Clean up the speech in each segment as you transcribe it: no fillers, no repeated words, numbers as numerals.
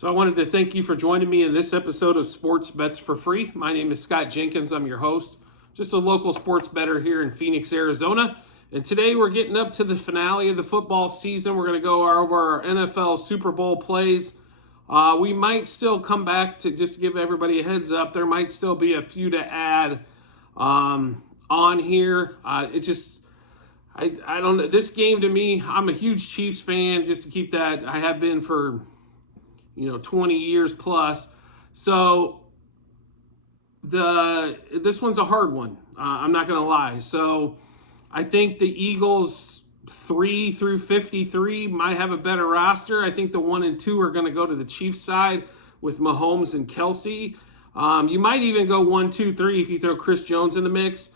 So I wanted to thank you for joining me in this episode of Sports Bets for Free. My name is Scott Jenkins. I'm your host, just a local sports bettor here in Phoenix, Arizona. And today we're getting up to the finale of the football season. We're going to go over our NFL Super Bowl plays. We might still come back to just to give everybody a heads up. There might still be a few to add on here. I don't know. This game to me, I'm a huge Chiefs fan, just to keep that. I have been for 20 years plus. So this one's a hard one. I'm not going to lie. So I think the Eagles 3 through 53 might have a better roster. I think the 1 and 2 are going to go to the Chiefs side with Mahomes and Kelsey. You might even go 1, 2, 3 if you throw Chris Jones in the mix.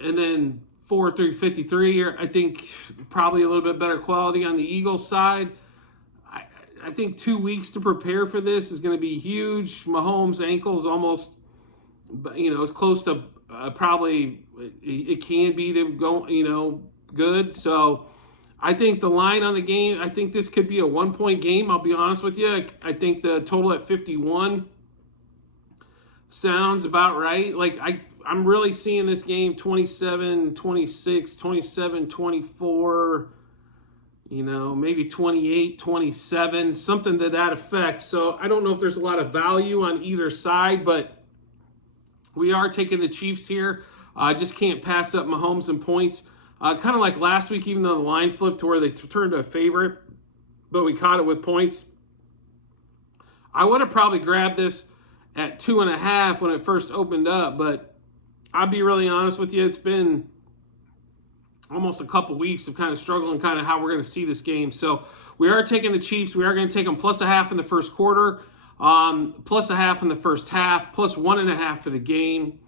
And then 4 through 53, I think probably a little bit better quality on the Eagles side. I think 2 weeks to prepare for this is going to be huge. Mahomes' ankle's almost, as close to probably it can be to go, good. So I think the line on the game, I think this could be a 1-point game. I'll be honest with you. I think the total at 51 sounds about right. I'm really seeing this game 27-26, 27-24. Maybe 28-27, something to that effect. So I don't know if there's a lot of value on either side, but we are taking the Chiefs here. I just can't pass up Mahomes and points. Kind of like last week, even though the line flipped to where they turned to a favorite, but we caught it with points. I would have probably grabbed this at 2.5 when it first opened up, but I'll be really honest with you, it's been almost a couple weeks of kind of struggling kind of how we're going to see this game. So we are taking the Chiefs. We are going to take them +0.5 in the first quarter, +0.5 in the first half, +1.5 for the game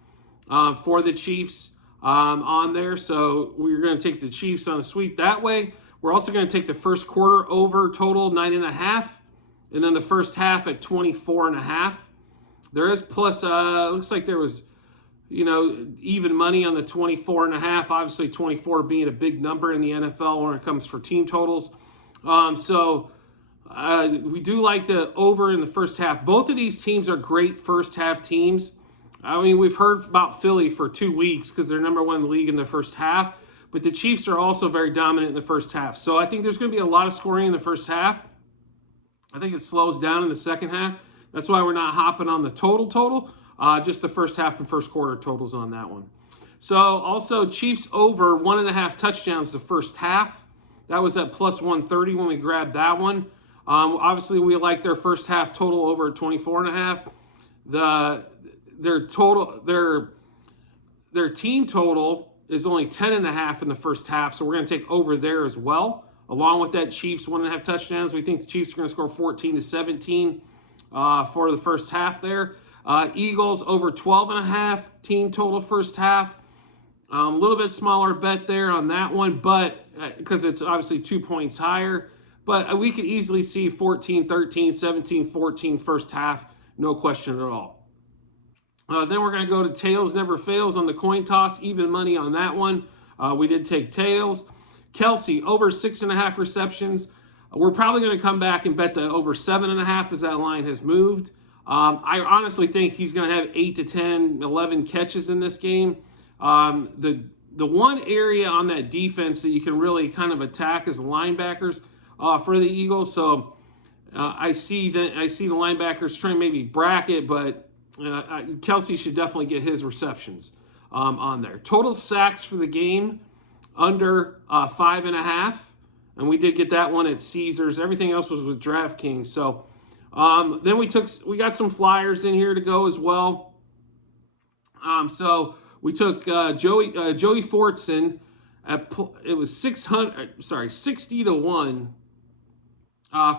for the Chiefs on there. So we're going to take the Chiefs on a sweep that way. We're also going to take the first quarter over total 9.5, and then the first half at 24.5. There is looks like there was even money on the 24.5. Obviously, 24 being a big number in the NFL when it comes for team totals. So we do like the over in the first half. Both of these teams are great first half teams. I mean, we've heard about Philly for 2 weeks because they're number 1 in the league in the first half. But the Chiefs are also very dominant in the first half. So I think there's going to be a lot of scoring in the first half. I think it slows down in the second half. That's why we're not hopping on the total. Just the first half and first quarter totals on that one. So also Chiefs over 1.5 touchdowns the first half. That was at +130 when we grabbed that one. Obviously, we like their first half total over at 24.5. Their team total is only 10.5 in the first half, so we're going to take over there as well. Along with that Chiefs 1.5 touchdowns, we think the Chiefs are going to score 14-17 for the first half there. Eagles over 12.5 team total first half. A little bit smaller bet there on that one, but because it's obviously 2 points higher. But we could easily see 14-13, 17-14 first half, no question at all. Then we're going to go to tails never fails on the coin toss, even money on that one. We did take tails. Kelsey over 6.5 receptions. We're probably going to come back and bet the over 7.5 as that line has moved. I honestly think he's going to have 8 to 10, 11 catches in this game. The one area on that defense that you can really kind of attack is the linebackers for the Eagles. So I see the linebackers trying to maybe bracket, but Kelsey should definitely get his receptions on there. Total sacks for the game under 5.5, and we did get that one at Caesars. Everything else was with DraftKings. So. Then we got some flyers in here to go as well. So we took Joey Fortson it was 60 to 1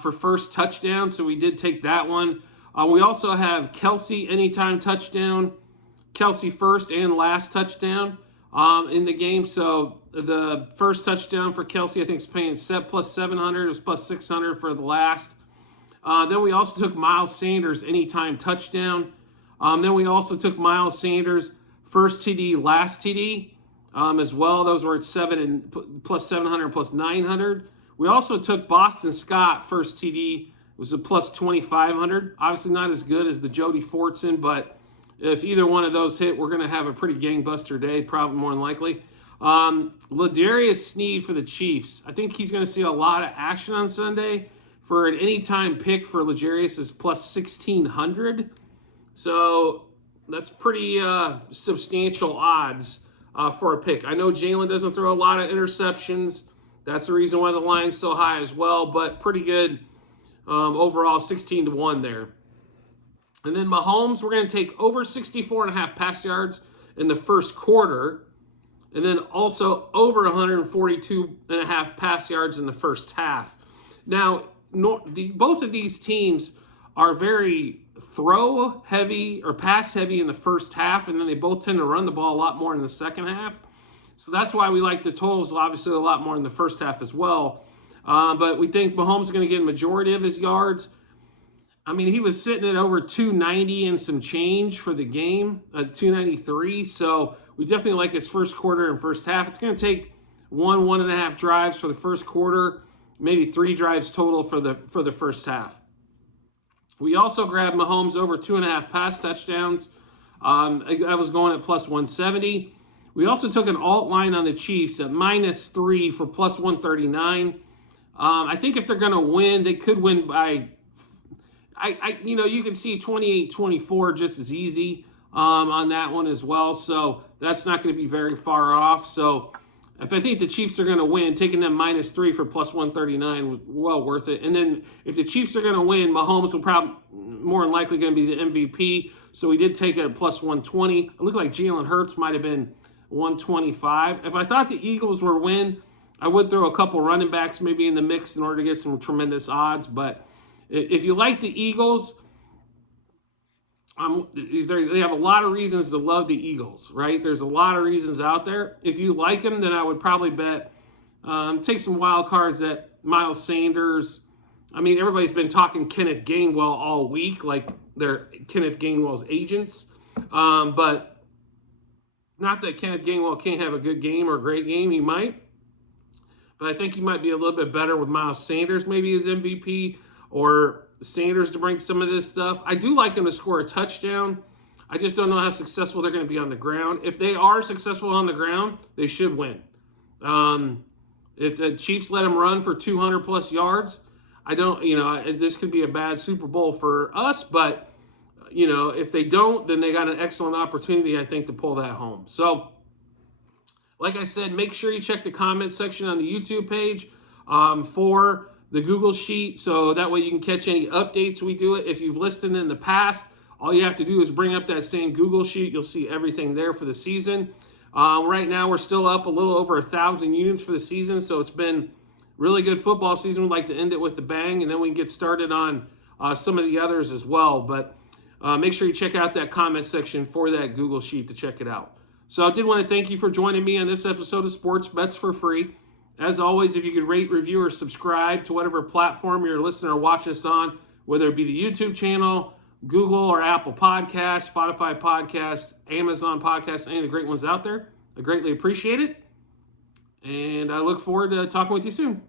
for first touchdown. So we did take that one. We also have Kelsey anytime touchdown, Kelsey first and last touchdown in the game. So the first touchdown for Kelsey, I think, is paying +700. It was +600 for the last. Then we also took Miles Sanders anytime touchdown. Then we also took Miles Sanders first TD, last TD as well. Those were at +700 and +900. We also took Boston Scott first TD, was a plus 2,500. Obviously not as good as the Jody Fortson, but if either one of those hit, we're going to have a pretty gangbuster day, probably more than likely. L'Jarius Sneed for the Chiefs. I think he's going to see a lot of action on Sunday. For an anytime pick for L'Jarius is plus 1,600. So that's pretty substantial odds for a pick. I know Jalen doesn't throw a lot of interceptions. That's the reason why the line's so high as well, but pretty good overall, 16-1 there. And then Mahomes, we're going to take over 64.5 pass yards in the first quarter, and then also over 142.5 pass yards in the first half. Now, both of these teams are very throw heavy or pass heavy in the first half, and then they both tend to run the ball a lot more in the second half. So that's why we like the totals obviously a lot more in the first half as well. But we think Mahomes is going to get a majority of his yards. I mean, he was sitting at over 290 and some change for the game, 293. So we definitely like his first quarter and first half. It's going to take 1.5 drives for the first quarter, maybe 3 drives total for the first half. We also grabbed Mahomes over 2.5 pass touchdowns. I was going at plus 170. We also took an alt line on the Chiefs at -3 for plus 139. I think if they're going to win, they could win by, you can see 28-24 just as easy on that one as well. So that's not going to be very far off. So if I think the Chiefs are going to win, taking them -3 for plus 139 was well worth it. And then if the Chiefs are going to win, Mahomes will probably more than likely going to be the MVP. So we did take it at plus 120. It looked like Jalen Hurts might have been 125. If I thought the Eagles were win, I would throw a couple running backs maybe in the mix in order to get some tremendous odds. But if you like the Eagles, they have a lot of reasons to love the Eagles, right? There's a lot of reasons out there. If you like them, then I would probably bet, take some wild cards at Miles Sanders. I mean, everybody's been talking Kenneth Gainwell all week, like they're Kenneth Gainwell's agents. But not that Kenneth Gainwell can't have a good game or a great game. He might. But I think he might be a little bit better with Miles Sanders maybe as MVP, or Sanders to bring some of this stuff. I do like him to score a touchdown. I just don't know how successful they're going to be on the ground. If they are successful on the ground, they should win. If the Chiefs let them run for 200-plus yards, this could be a bad Super Bowl for us. But, if they don't, then they got an excellent opportunity, I think, to pull that home. So, like I said, make sure you check the comment section on the YouTube page for the Google Sheet, so that way you can catch any updates we do it. If you've listened in the past, all you have to do is bring up that same Google Sheet. You'll see everything there for the season. Right now, we're still up a little over 1,000 units for the season, so it's been really good football season. We'd like to end it with a bang, and then we can get started on some of the others as well. But make sure you check out that comment section for that Google Sheet to check it out. So I did want to thank you for joining me on this episode of Sports Bets for Free. As always, if you could rate, review, or subscribe to whatever platform you're listening or watching us on, whether it be the YouTube channel, Google or Apple Podcasts, Spotify Podcasts, Amazon Podcasts, any of the great ones out there, I greatly appreciate it. And I look forward to talking with you soon.